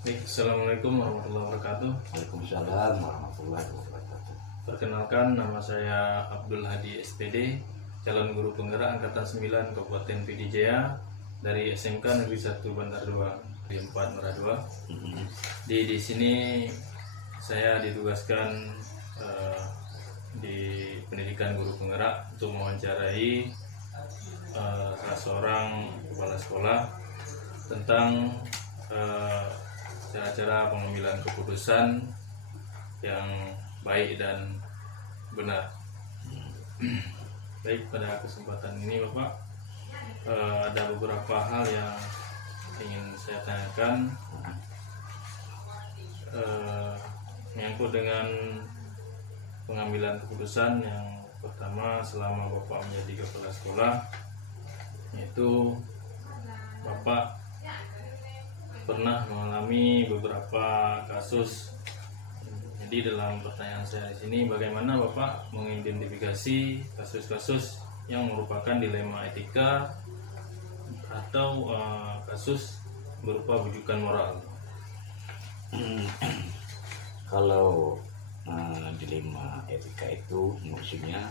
Assalamualaikum warahmatullahi wabarakatuh. Waalaikumsalam warahmatullahi wabarakatuh. Perkenalkan, nama saya Abdul Hadi SPD, calon guru penggerak Angkatan 9 Kabupaten PD Jaya dari SMK Negeri 1 Bandar 2 di 4 Merah 2. Di sini saya ditugaskan di pendidikan guru penggerak untuk mewawancarai salah seorang kepala sekolah tentang cara-cara pengambilan keputusan yang baik dan benar. Baik, pada kesempatan ini Bapak, ada beberapa hal yang ingin saya tanyakan menyangkut dengan pengambilan keputusan. Yang pertama, selama Bapak menjadi kepala sekolah, yaitu Bapak pernah mengalami beberapa kasus. Jadi dalam pertanyaan saya di sini, bagaimana Bapak mengidentifikasi kasus-kasus yang merupakan dilema etika atau kasus berupa bujukan moral? Kalau dilema etika itu maksudnya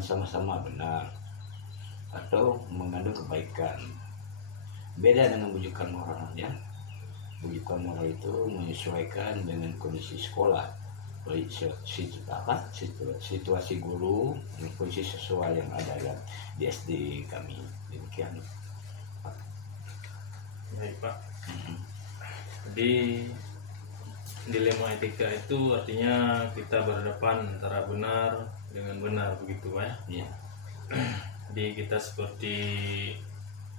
sama-sama benar atau mengandung kebaikan. Beda dengan bujukan moral ya. Bujukan moral itu menyesuaikan dengan kondisi sekolah, situasi guru, kondisi sesuai yang ada di SD kami. Demikian. Baik Pak. Jadi dilema etika itu artinya kita berhadapan antara benar dengan benar, begitu Pak ya? Ya. Jadi kita seperti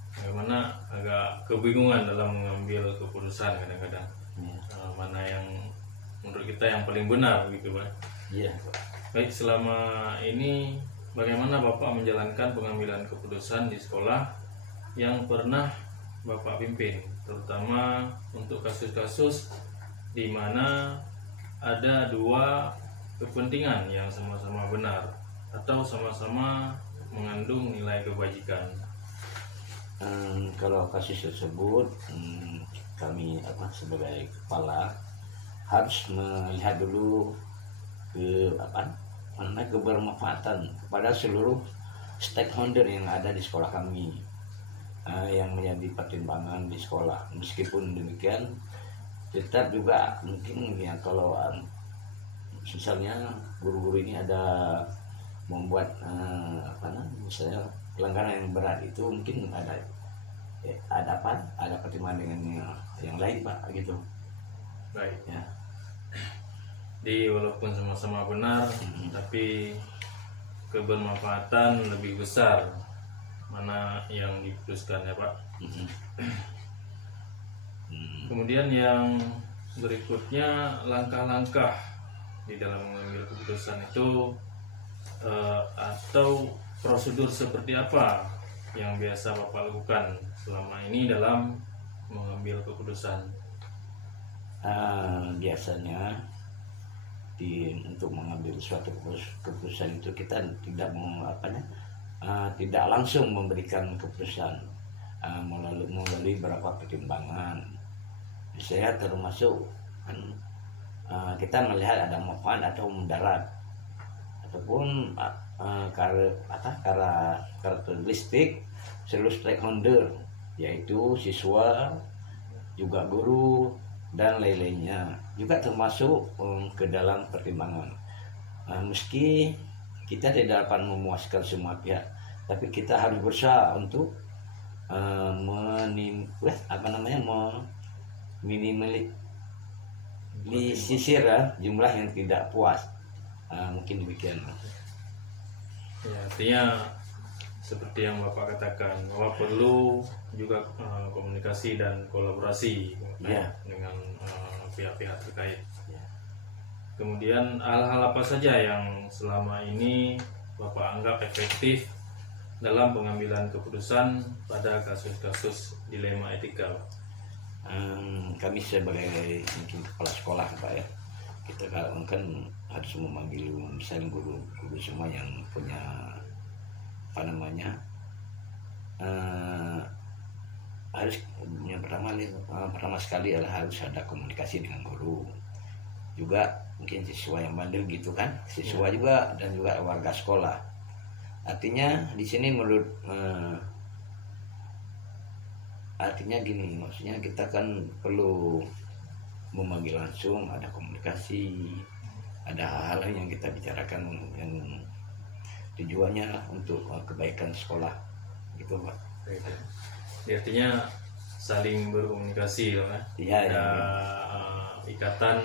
bagaimana agak kebingungan dalam mengambil keputusan kadang-kadang. Mana yang menurut kita yang paling benar, begitu Pak? Iya. Baik, selama ini bagaimana Bapak menjalankan pengambilan keputusan di sekolah yang pernah Bapak pimpin, terutama untuk kasus-kasus di mana ada dua kepentingan yang sama-sama benar atau sama-sama mengandung nilai kebajikan? Kalau kasus tersebut, kami sebagai kepala harus melihat dulu kebermanfaatan kepada seluruh stakeholder yang ada di sekolah kami, yang menjadi pertimbangan di sekolah. Meskipun demikian, tetap juga mungkin ya kalau misalnya guru-guru ini ada membuat misalnya pelanggaran yang berat, itu mungkin ada pertimbangan dengan yang lain Pak, gitu. Baik Ya. Jadi walaupun sama-sama benar, tapi kebermanfaatan lebih besar mana yang diputuskan ya Pak. Kemudian yang berikutnya, langkah-langkah di dalam mengambil keputusan itu atau prosedur seperti apa yang biasa Bapak lakukan selama ini dalam mengambil keputusan? Biasanya untuk mengambil suatu keputusan itu kita tidak langsung memberikan keputusan, melalui beberapa pertimbangan. Saya termasuk kita melihat ada manfaat atau mudarat, ataupun karakteristik seluruh stakeholder, yaitu siswa, juga guru, dan lain-lainnya, juga termasuk ke dalam pertimbangan. Meski kita tidak dapat memuaskan semua pihak, tapi kita harus berusaha untuk minimalisir jumlah yang tidak puas. Mungkin demikian. Ya, artinya seperti yang Bapak katakan, bahwa perlu juga komunikasi dan kolaborasi dengan pihak-pihak terkait. Kemudian hal-hal apa saja yang selama ini Bapak anggap efektif dalam pengambilan keputusan pada kasus-kasus dilema etika? Kami sebagai mungkin kepala sekolah Pak ya, kita kan harus memanggil misalnya guru semua yang punya harus yang pertama sekali adalah harus ada komunikasi dengan guru, juga mungkin siswa yang bandel gitu kan, siswa juga dan juga warga sekolah. Artinya di sini menurut artinya gini, maksudnya kita kan perlu memanggil langsung, ada komunikasi, ada hal-hal yang kita bicarakan yang tujuannya untuk kebaikan sekolah gitu Pak. Jadi artinya saling berkomunikasi loh kan. Iya, Ada ya. ikatan,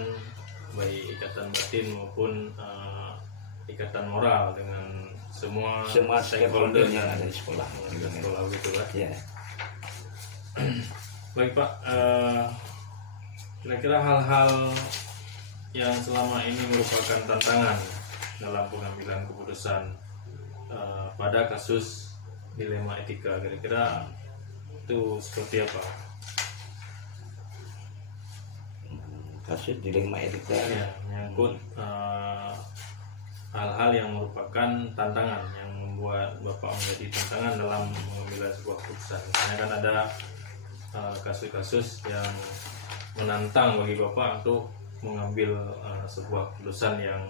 baik ikatan batin maupun ikatan moral dengan semua stakeholder yang ada di sekolah. di sekolah gitu Pak. Ya. Baik Pak, kira-kira hal-hal yang selama ini merupakan tantangan dalam pengambilan keputusan pada kasus dilema etika, kira-kira itu seperti apa? Kasus dilema etika Ya, menyangkut hal-hal yang merupakan tantangan yang membuat Bapak menjadi tantangan dalam mengambil sebuah keputusan. Misalnya kan ada kasus-kasus yang menantang bagi Bapak untuk mengambil sebuah keputusan yang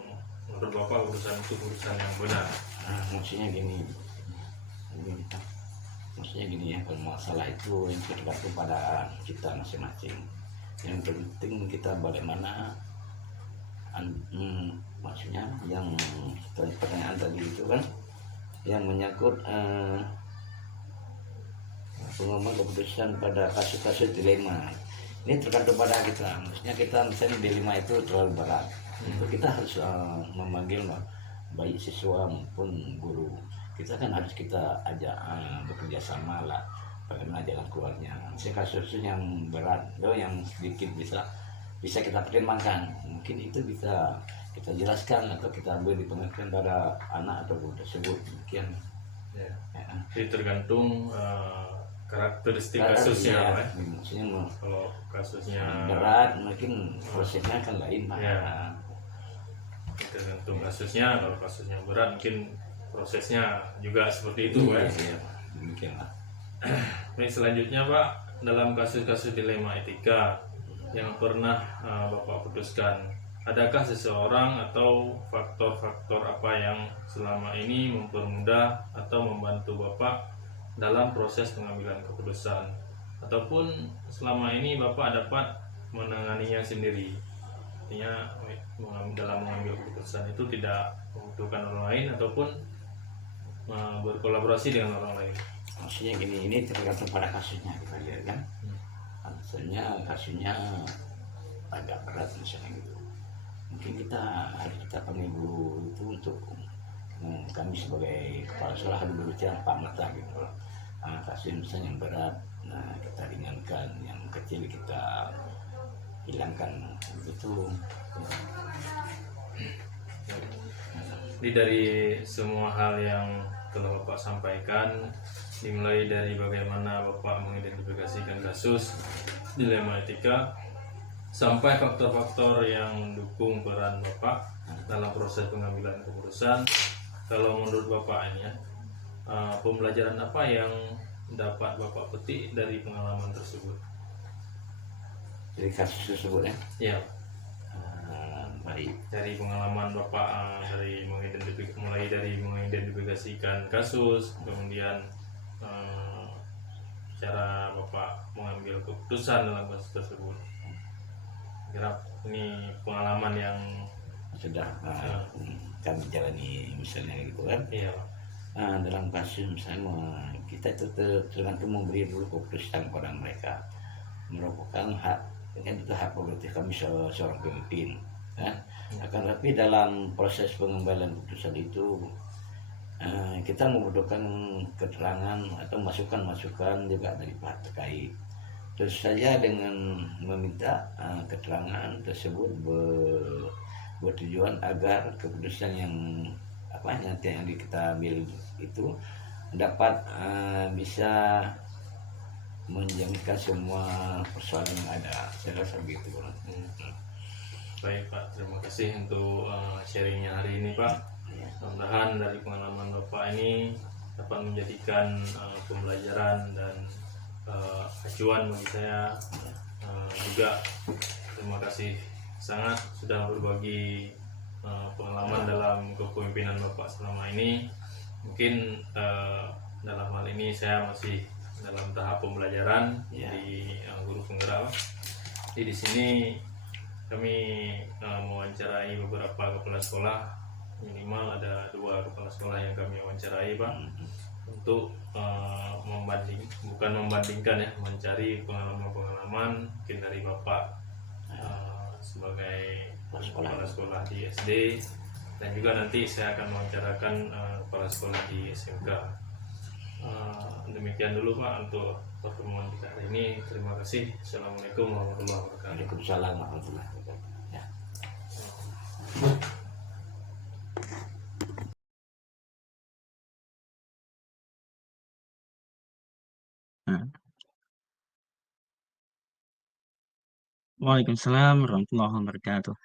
menurut Bapak keputusan itu keputusan yang benar. maksudnya gini, maksudnya gini ya, kalau masalah itu yang tergantung pada kita masing-masing. Yang penting kita bagaimana maksudnya yang pertanyaan tadi itu kan yang menyangkut pengambilan keputusan pada kasus-kasus dilema. Ini tergantung pada kita, maksudnya kita misalnya dilema itu terlalu berat, itu kita harus memanggil baik siswa maupun guru. Kita kan harus kita ajak bekerja sama lah bagaimana jalan keluarnya. Kasus yang berat atau yang sedikit bisa kita pertimbangkan, mungkin itu bisa kita jelaskan atau kita beri pengertian pada anak atau guru tersebut. Demikian. Ya. Jadi tergantung karakteristik kasusnya, ya, Pak. maksudnya Kalau kasusnya berat mungkin prosesnya kan lain Pak. Ya. Tergantung kasusnya, kalau kasusnya berat mungkin prosesnya juga seperti itu, Pak. Iya, demikian lah. Baik, selanjutnya Pak, dalam kasus-kasus dilema etika yang pernah Bapak putuskan, adakah seseorang atau faktor-faktor apa yang selama ini mempermudah atau membantu Bapak dalam proses pengambilan keputusan, ataupun selama ini Bapak dapat menanganinya sendiri? Artinya dalam mengambil keputusan itu tidak membutuhkan orang lain ataupun berkolaborasi dengan orang lain. Maksudnya gini, ini tergantung pada kasusnya kita lihat kan. Misalnya kasusnya agak berat misalnya gitu, mungkin kita panggil guru itu untuk kami sebagai kepala sekolah harus berbicara Pak Mata gitu. Kasus misalnya yang berat, nah kita ringankan, yang kecil kita hilangkan gitu. Jadi dari semua hal yang telah Bapak sampaikan, dimulai dari bagaimana Bapak mengidentifikasikan kasus dilema etika sampai faktor-faktor yang mendukung peran Bapak dalam proses pengambilan keputusan, kalau menurut Bapak ini ya, pembelajaran apa yang dapat Bapak petik dari pengalaman tersebut? Dari kasus tersebut ya. Ya, baik. dari pengalaman Bapak, mulai dari mengidentifikasikan kasus, kemudian cara Bapak mengambil keputusan dalam kasus tersebut. Kira ini pengalaman yang Sudah kami jalani misalnya gitu kan. iya, Dalam kasus misalnya kita itu tergantung memberi dulu keputusan kepada mereka, merupakan hak, kan itu hak prerogatif kami seorang pemimpin kan. Akan tapi dalam proses pengambilan keputusan itu kita membutuhkan keterangan atau masukan-masukan juga dari pihak terkait. Terus saja dengan meminta keterangan tersebut bertujuan agar keputusan yang nanti yang kita ambil itu dapat bisa menjaminkan semua persoalan yang ada. Saya rasa begitu. Baik Pak, terima kasih untuk sharingnya hari ini Pak. Mudah-mudahan dari pengalaman Bapak ini dapat menjadikan pembelajaran dan acuan bagi saya. Juga terima kasih sangat sudah berbagi pengalaman dalam kepemimpinan Bapak selama ini. Mungkin dalam hal ini saya masih dalam tahap pembelajaran di guru penggerak. Jadi di sini kami mewawancarai beberapa kepala sekolah, minimal ada 2 kepala sekolah yang kami wawancarai, Pak, untuk bukan membandingkan ya, mencari pengalaman-pengalaman mungkin dari Bapak sebagai kepala sekolah di SD, dan juga nanti saya akan mewawancarakan kepala sekolah di SMK. Demikian dulu Pak untuk pertemuan kita hari ini. Terima kasih. Assalamualaikum warahmatullahi wabarakatuh. Waalaikumsalam warahmatullahi wabarakatuh. Ya. Waalaikumsalam warahmatullahi wabarakatuh.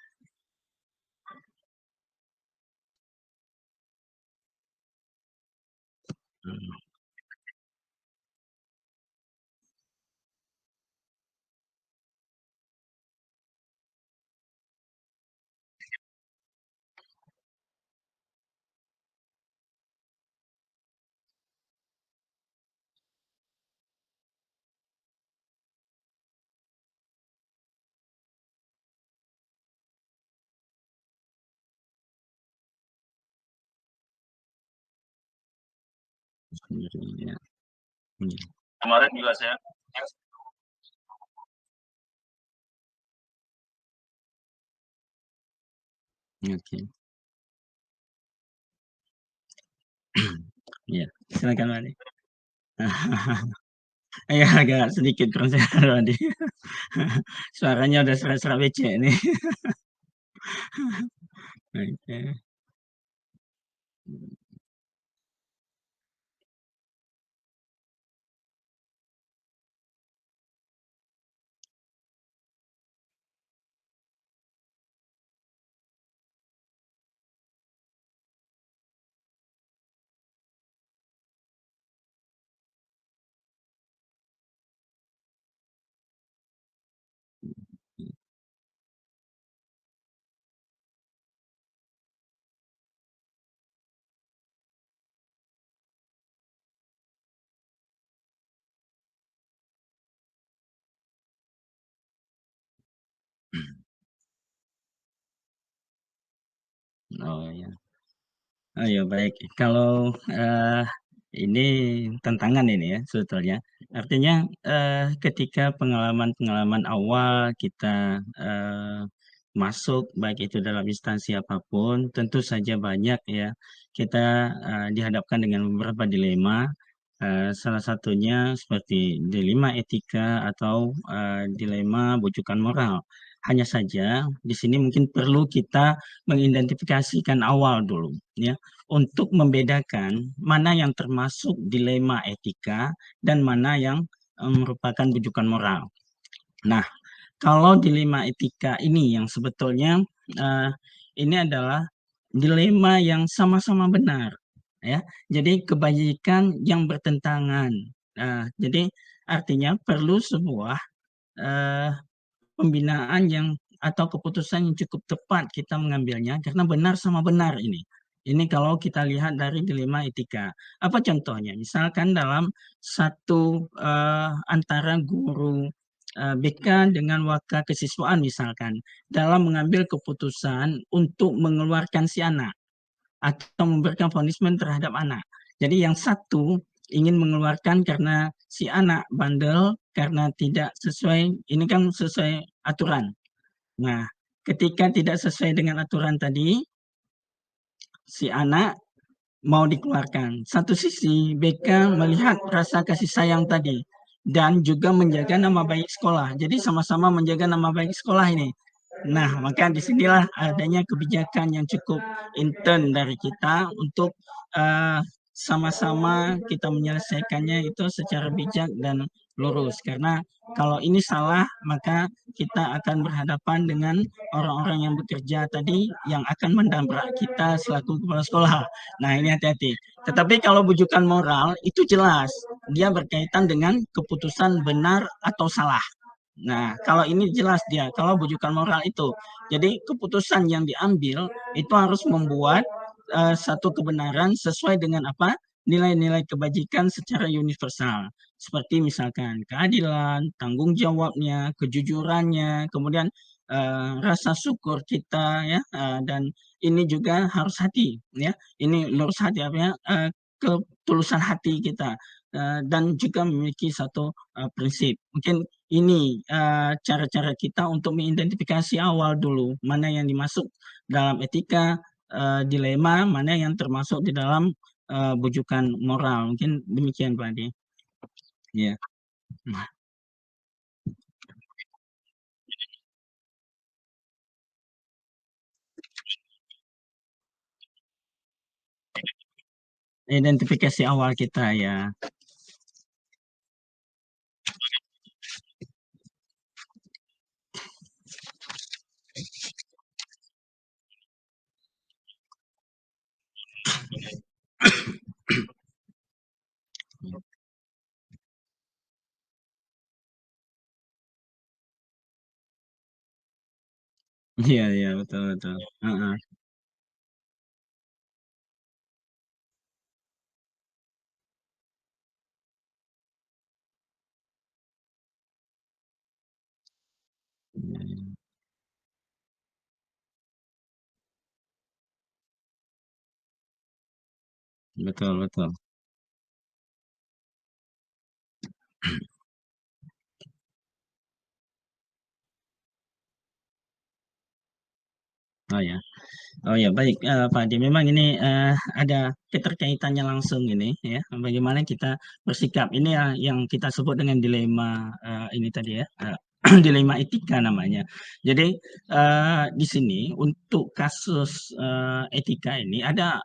Ya. Kemarin juga saya Oke. Ya, silakan Wadi. Ya agak sedikit kurang sehat Wadi. Suaranya udah serak-serak becek nih. Oke. Oh ya. Oh ya baik. Kalau ini tantangan ini ya sebetulnya. Artinya ketika pengalaman-pengalaman awal kita masuk baik itu dalam instansi apapun, tentu saja banyak ya kita dihadapkan dengan beberapa dilema. Salah satunya seperti dilema etika atau dilema bujukan moral. Hanya saja di sini mungkin perlu kita mengidentifikasikan awal dulu ya untuk membedakan mana yang termasuk dilema etika dan mana yang merupakan bujukan moral. Nah, kalau dilema etika ini yang sebetulnya ini adalah dilema yang sama-sama benar ya. Jadi kebajikan yang bertentangan. Jadi artinya perlu sebuah pembinaan yang atau keputusan yang cukup tepat kita mengambilnya karena benar sama benar ini. Ini kalau kita lihat dari dilema etika. Apa contohnya? Misalkan dalam satu antara guru BK dengan waka kesiswaan misalkan dalam mengambil keputusan untuk mengeluarkan si anak atau memberikan punishment terhadap anak. Jadi yang satu ingin mengeluarkan karena si anak bandel, karena tidak sesuai, ini kan sesuai aturan. Nah, ketika tidak sesuai dengan aturan tadi, si anak mau dikeluarkan. Satu sisi BK melihat rasa kasih sayang tadi dan juga menjaga nama baik sekolah. Jadi sama-sama menjaga nama baik sekolah ini. Nah, maka disinilah adanya kebijakan yang cukup intern dari kita untuk sama-sama kita menyelesaikannya itu secara bijak dan lurus. Karena kalau ini salah, maka kita akan berhadapan dengan orang-orang yang bekerja tadi yang akan mendabrak kita selaku kepala sekolah. Nah, ini hati-hati. Tetapi kalau bujukan moral itu jelas, dia berkaitan dengan keputusan benar atau salah. Nah, kalau ini jelas dia, kalau bujukan moral itu. Jadi keputusan yang diambil itu harus membuat satu kebenaran sesuai dengan apa? Nilai-nilai kebajikan secara universal. Seperti misalkan keadilan, tanggung jawabnya, kejujurannya, kemudian rasa syukur kita ya, dan ini juga harus hati ya. Ini lurus hati apa ya? Ketulusan hati kita dan juga memiliki satu prinsip. Mungkin ini cara-cara kita untuk mengidentifikasi awal dulu mana yang dimasuk dalam etika dilema, mana yang termasuk di dalam bujukan moral. Mungkin demikian Pak Adi. Ya. Identifikasi awal kita ya. Iya, iya, betul, betul. Heeh. Iya, iya. Betul, betul. Oh ya. Oh ya, baik, Pak Adi. Memang ini ada keterkaitannya langsung ini ya. Bagaimana kita bersikap. Ini ya yang kita sebut dengan dilema ini tadi ya. Dilema etika namanya. Jadi di sini untuk kasus etika ini ada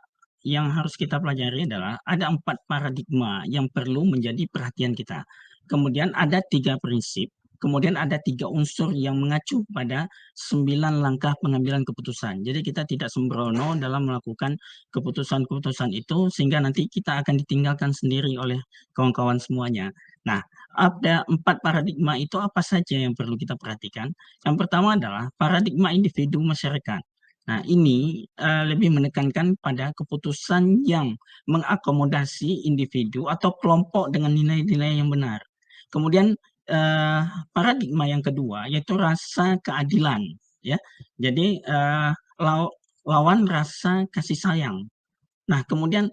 yang harus kita pelajari adalah ada 4 paradigma yang perlu menjadi perhatian kita. Kemudian ada 3 prinsip, kemudian ada 3 unsur yang mengacu pada 9 langkah pengambilan keputusan. Jadi kita tidak sembrono dalam melakukan keputusan-keputusan itu sehingga nanti kita akan ditinggalkan sendiri oleh kawan-kawan semuanya. Nah, ada 4 paradigma itu apa saja yang perlu kita perhatikan? Yang pertama adalah paradigma individu masyarakat. Nah, ini lebih menekankan pada keputusan yang mengakomodasi individu atau kelompok dengan nilai-nilai yang benar. Kemudian paradigma yang kedua yaitu rasa keadilan, ya. Jadi lawan rasa kasih sayang. Nah, kemudian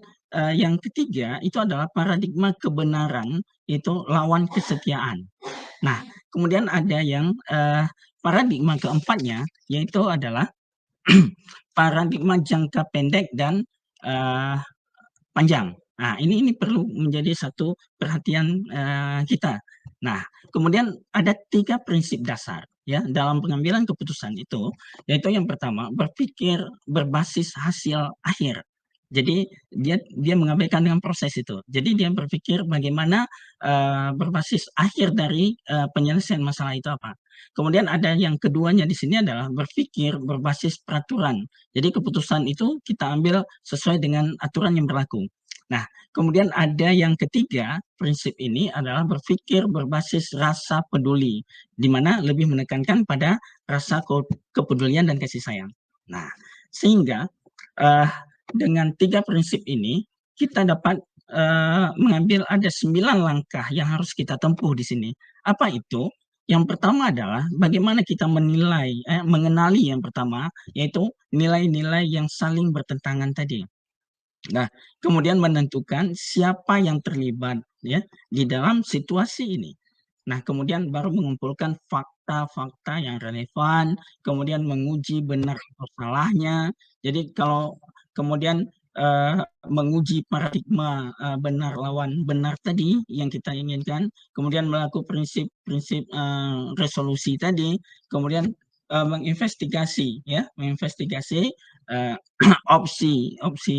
yang ketiga itu adalah paradigma kebenaran, itu lawan kesetiaan. Nah, kemudian ada yang paradigma keempatnya yaitu adalah paradigma jangka pendek dan panjang. Nah, ini perlu menjadi satu perhatian kita. Nah, kemudian ada 3 prinsip dasar ya dalam pengambilan keputusan itu, yaitu yang pertama berpikir berbasis hasil akhir. Jadi dia mengabaikan dengan proses itu. Jadi dia berpikir bagaimana berbasis akhir dari penyelesaian masalah itu apa. Kemudian ada yang keduanya di sini adalah berpikir berbasis peraturan. Jadi keputusan itu kita ambil sesuai dengan aturan yang berlaku. Nah, kemudian ada yang ketiga, prinsip ini adalah berpikir berbasis rasa peduli, di mana lebih menekankan pada rasa kepedulian dan kasih sayang. Nah, sehingga dengan 3 prinsip ini, kita dapat mengambil ada 9 langkah yang harus kita tempuh di sini. Apa itu? Yang pertama adalah bagaimana kita mengenali yang pertama, yaitu nilai-nilai yang saling bertentangan tadi. Nah, kemudian menentukan siapa yang terlibat ya di dalam situasi ini. Nah, kemudian baru mengumpulkan fakta-fakta yang relevan, kemudian menguji benar atau salahnya. Jadi kalau kemudian menguji paradigma benar lawan benar tadi yang kita inginkan, kemudian melakukan prinsip-prinsip resolusi tadi, kemudian menginvestigasi opsi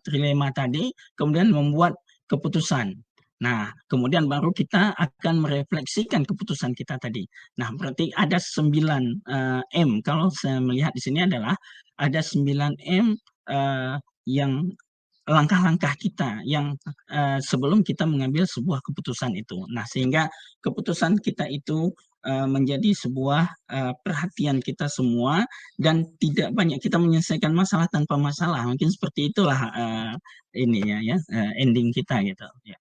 trilema tadi, kemudian membuat keputusan. Nah, kemudian baru kita akan merefleksikan keputusan kita tadi. Nah, berarti ada 9 M. Kalau saya melihat di sini adalah ada 9 M yang langkah-langkah kita yang sebelum kita mengambil sebuah keputusan itu. Nah, sehingga keputusan kita itu menjadi sebuah perhatian kita semua dan tidak banyak kita menyelesaikan masalah tanpa masalah. Mungkin seperti itulah ininya ya, ending kita gitu. Ya.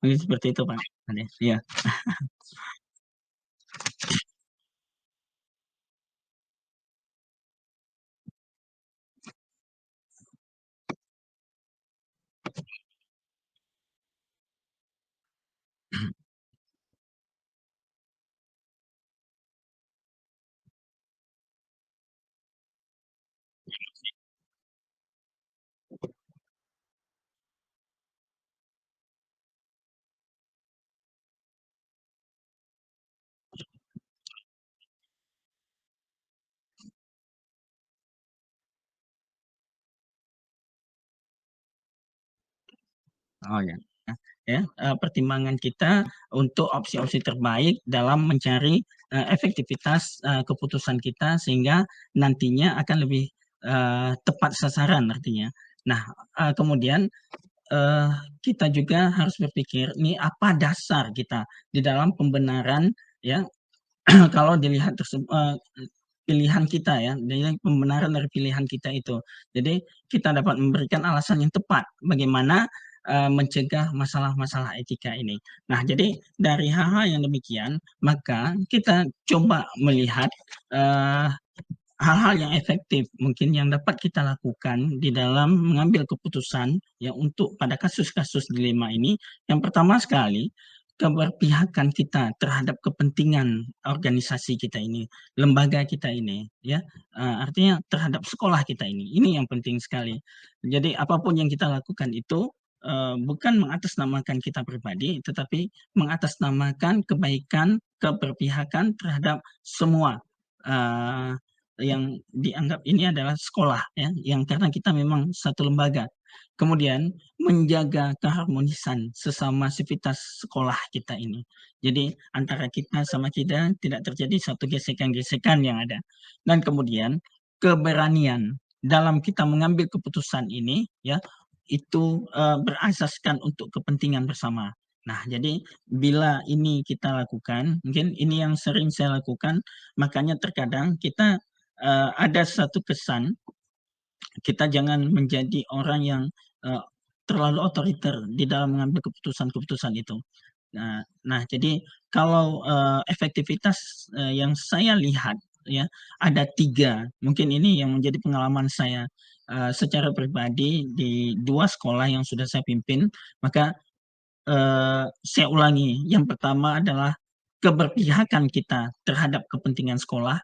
Mungkin seperti itu Pak Ade. Iya. Oh ya. Ya, pertimbangan kita untuk opsi-opsi terbaik dalam mencari efektivitas keputusan kita sehingga nantinya akan lebih tepat sasaran artinya. Nah, kemudian eh, kita juga harus berpikir ini apa dasar kita di dalam pembenaran ya kalau dilihat pilihan kita ya, dari pembenaran dari pilihan kita itu. Jadi kita dapat memberikan alasan yang tepat bagaimana mencegah masalah-masalah etika ini. Nah, jadi dari hal-hal yang demikian, maka kita coba melihat eh, hal-hal yang efektif mungkin yang dapat kita lakukan di dalam mengambil keputusan ya untuk pada kasus-kasus dilema ini. Yang pertama sekali, keberpihakan kita terhadap kepentingan organisasi kita ini, lembaga kita ini, ya, artinya terhadap sekolah kita ini. Ini yang penting sekali. Jadi apapun yang kita lakukan itu bukan mengatasnamakan kita pribadi, tetapi mengatasnamakan kebaikan, keberpihakan terhadap semua uh, yang dianggap ini adalah sekolah ya, yang karena kita memang satu lembaga. Kemudian menjaga keharmonisan sesama sivitas sekolah kita ini. Jadi antara kita sama kita tidak terjadi satu gesekan-gesekan yang ada. Dan kemudian keberanian dalam kita mengambil keputusan ini ya itu berasaskan untuk kepentingan bersama. Nah, jadi bila ini kita lakukan, mungkin ini yang sering saya lakukan, makanya terkadang kita ada satu kesan kita jangan menjadi orang yang uh, terlalu otoriter di dalam mengambil keputusan-keputusan itu. Nah, jadi kalau efektivitas yang saya lihat ya ada 3, mungkin ini yang menjadi pengalaman saya secara pribadi di 2 sekolah yang sudah saya pimpin, maka saya ulangi, yang pertama adalah keberpihakan kita terhadap kepentingan sekolah,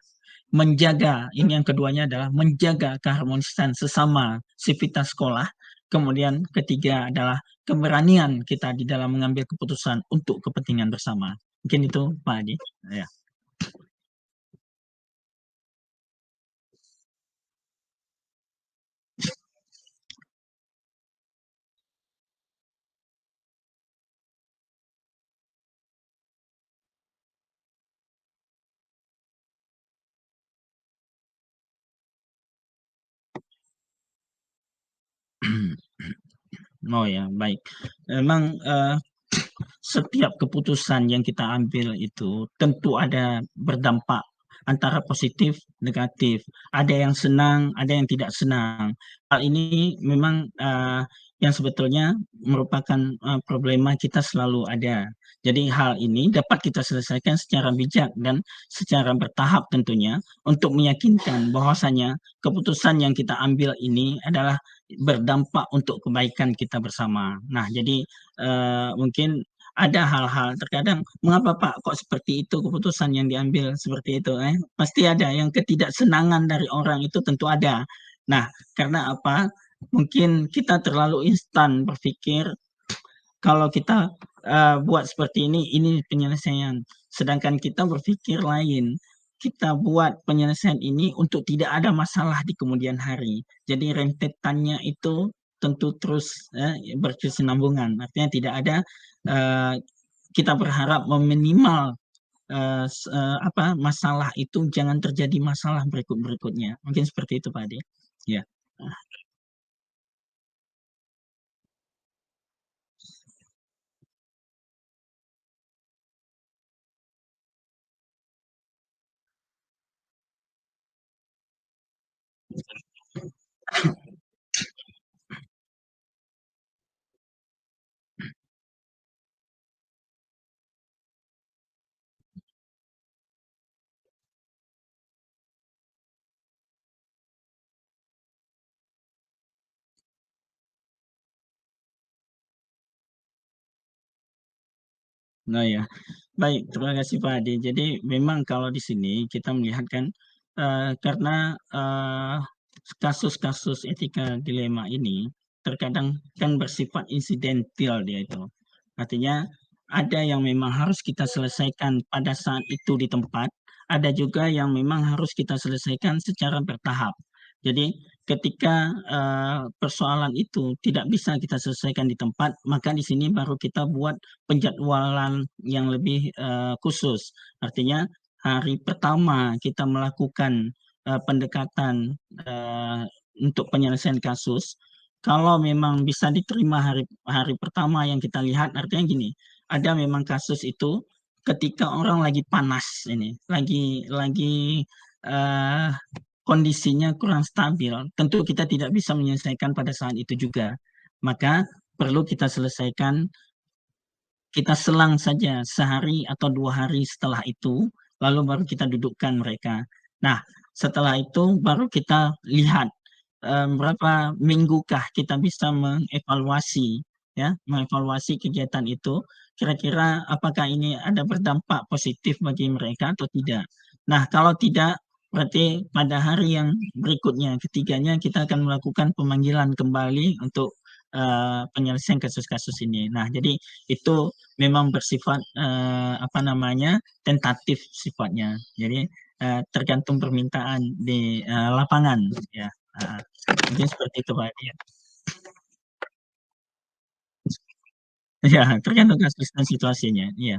menjaga, ini yang keduanya adalah menjaga keharmonisan sesama sivitas sekolah. Kemudian ketiga adalah keberanian kita di dalam mengambil keputusan untuk kepentingan bersama. Mungkin itu Pak Adi. Ya. Oh ya, baik. Memang setiap keputusan yang kita ambil itu tentu ada berdampak antara positif, negatif. Ada yang senang, ada yang tidak senang. Hal ini memang yang sebetulnya merupakan problema kita selalu ada. Jadi hal ini dapat kita selesaikan secara bijak dan secara bertahap tentunya untuk meyakinkan bahwasanya keputusan yang kita ambil ini adalah berdampak untuk kebaikan kita bersama. Nah, jadi mungkin ada hal-hal terkadang mengapa Pak kok seperti itu keputusan yang diambil seperti itu pasti ada yang ketidaksenangan dari orang itu tentu ada. Nah, karena apa? Mungkin kita terlalu instan berpikir kalau kita buat seperti ini penyelesaian. Sedangkan kita berpikir lain. Kita buat penyelesaian ini untuk tidak ada masalah di kemudian hari. Jadi rentetannya itu tentu terus berkesinambungan. Artinya tidak ada eh, kita berharap meminimal masalah itu jangan terjadi masalah berikutnya. Mungkin seperti itu Pak Ade. Ya. Nah ya, baik, terima kasih Pak Ade. Jadi memang kalau di sini kita melihat kan karena kasus-kasus etika dilema ini terkadang kan bersifat insidental dia itu. Artinya ada yang memang harus kita selesaikan pada saat itu di tempat, ada juga yang memang harus kita selesaikan secara bertahap. Jadi ketika persoalan itu tidak bisa kita selesaikan di tempat, maka di sini baru kita buat penjadwalan yang lebih khusus. Artinya hari pertama kita melakukan pendekatan untuk penyelesaian kasus, kalau memang bisa diterima hari hari pertama yang kita lihat, artinya gini, ada memang kasus itu ketika orang lagi panas ini, lagi eh, kondisinya kurang stabil, tentu kita tidak bisa menyelesaikan pada saat itu juga. Maka perlu kita selesaikan, kita selang saja sehari atau 2 hari setelah itu, lalu baru kita dudukkan mereka. Nah, setelah itu baru kita lihat berapa minggukah kita bisa mengevaluasi, ya, mengevaluasi kegiatan itu, kira-kira apakah ini ada berdampak positif bagi mereka atau tidak. Nah, kalau tidak, berarti pada hari yang berikutnya, ketiganya kita akan melakukan pemanggilan kembali untuk penyelesaian kasus-kasus ini. Nah, jadi itu memang bersifat apa namanya tentatif sifatnya. Jadi tergantung permintaan di lapangan ya. Uh, Mungkin seperti itu Pak. Ya, ya tergantung kasus dan situasinya. Iya,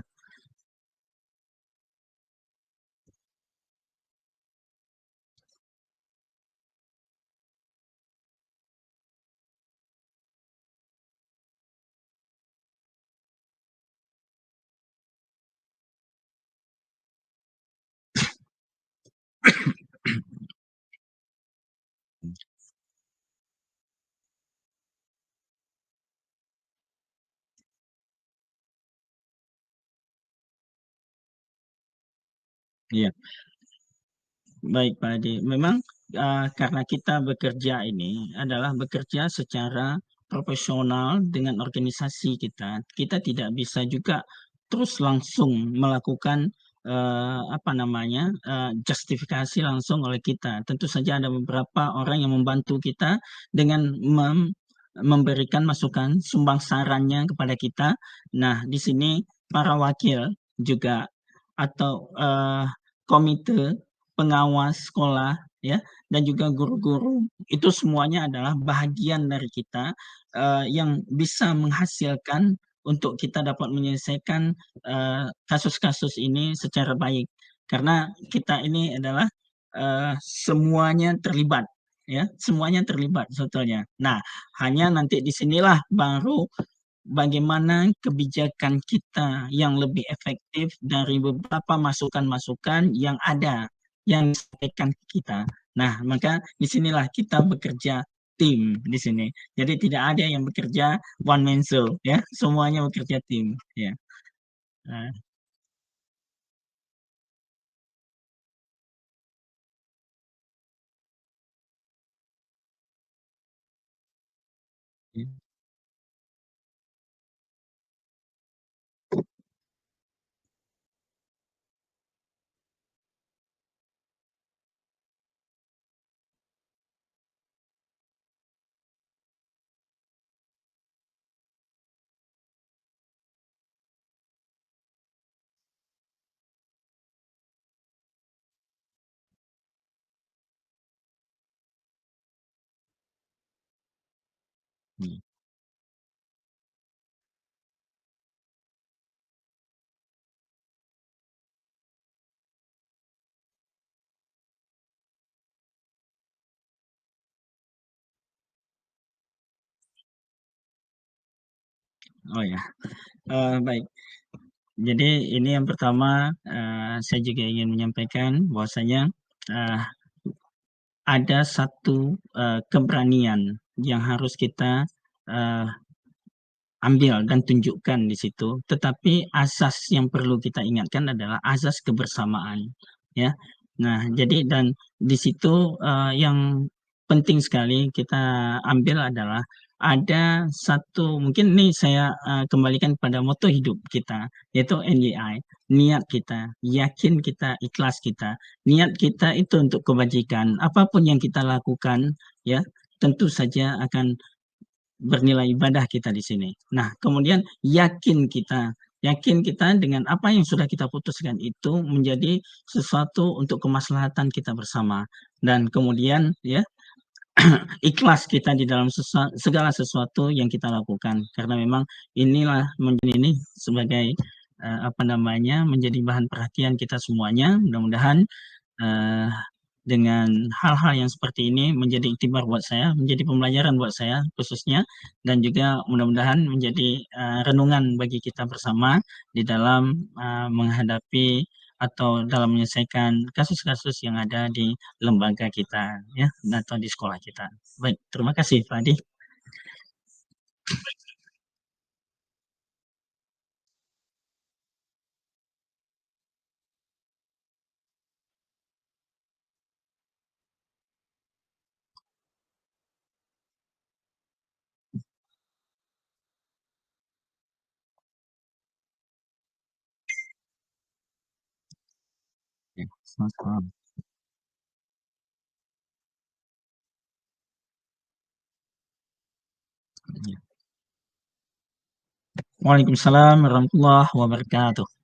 iya. Baik Pak Adi. Memang karena kita bekerja ini adalah bekerja secara profesional dengan organisasi kita, kita tidak bisa juga terus langsung melakukan apa namanya justifikasi langsung oleh kita. Tentu saja ada beberapa orang yang membantu kita dengan memberikan masukan, sumbang sarannya kepada kita. Nah, di sini para wakil juga atau komite pengawas sekolah ya dan juga guru-guru itu semuanya adalah bahagian dari kita yang bisa menghasilkan untuk kita dapat menyelesaikan kasus-kasus ini secara baik karena kita ini adalah semuanya terlibat ya semuanya terlibat sebetulnya. Nah, hanya nanti disinilah baru bagaimana kebijakan kita yang lebih efektif dari beberapa masukan-masukan yang ada yang disampaikan ke kita. Nah, maka disinilah kita bekerja tim di sini. Jadi tidak ada yang bekerja one man show, ya. Semuanya bekerja tim, ya. Nah, ya. Hmm. Oh ya, baik. Jadi ini yang pertama, saya juga ingin menyampaikan bahwasanya, eee, ada satu, keberanian yang harus kita, eee, ambil dan tunjukkan di situ, tetapi asas yang perlu kita ingatkan adalah asas kebersamaan, ya. Nah, jadi dan di situ, yang penting sekali kita ambil adalah ada satu mungkin nih saya, kembalikan pada moto hidup kita, yaitu NYI, niat kita, yakin kita, ikhlas kita. Niat kita itu untuk kebajikan, apapun yang kita lakukan, ya, tentu saja akan bernilai ibadah kita di sini. Nah, kemudian yakin kita dengan apa yang sudah kita putuskan itu menjadi sesuatu untuk kemaslahatan kita bersama. Dan kemudian ya, ikhlas kita di dalam segala sesuatu yang kita lakukan. Karena memang inilah menjadi ini sebagai apa namanya menjadi bahan perhatian kita semuanya. Mudah-mudahan eh, dengan hal-hal yang seperti ini menjadi iktibar buat saya, menjadi pembelajaran buat saya khususnya, dan juga mudah-mudahan menjadi renungan bagi kita bersama di dalam menghadapi atau dalam menyelesaikan kasus-kasus yang ada di lembaga kita ya atau di sekolah kita. Baik, terima kasih Pak Adi. Ya, selamat malam. Ya. Waalaikumsalam warahmatullahi wabarakatuh.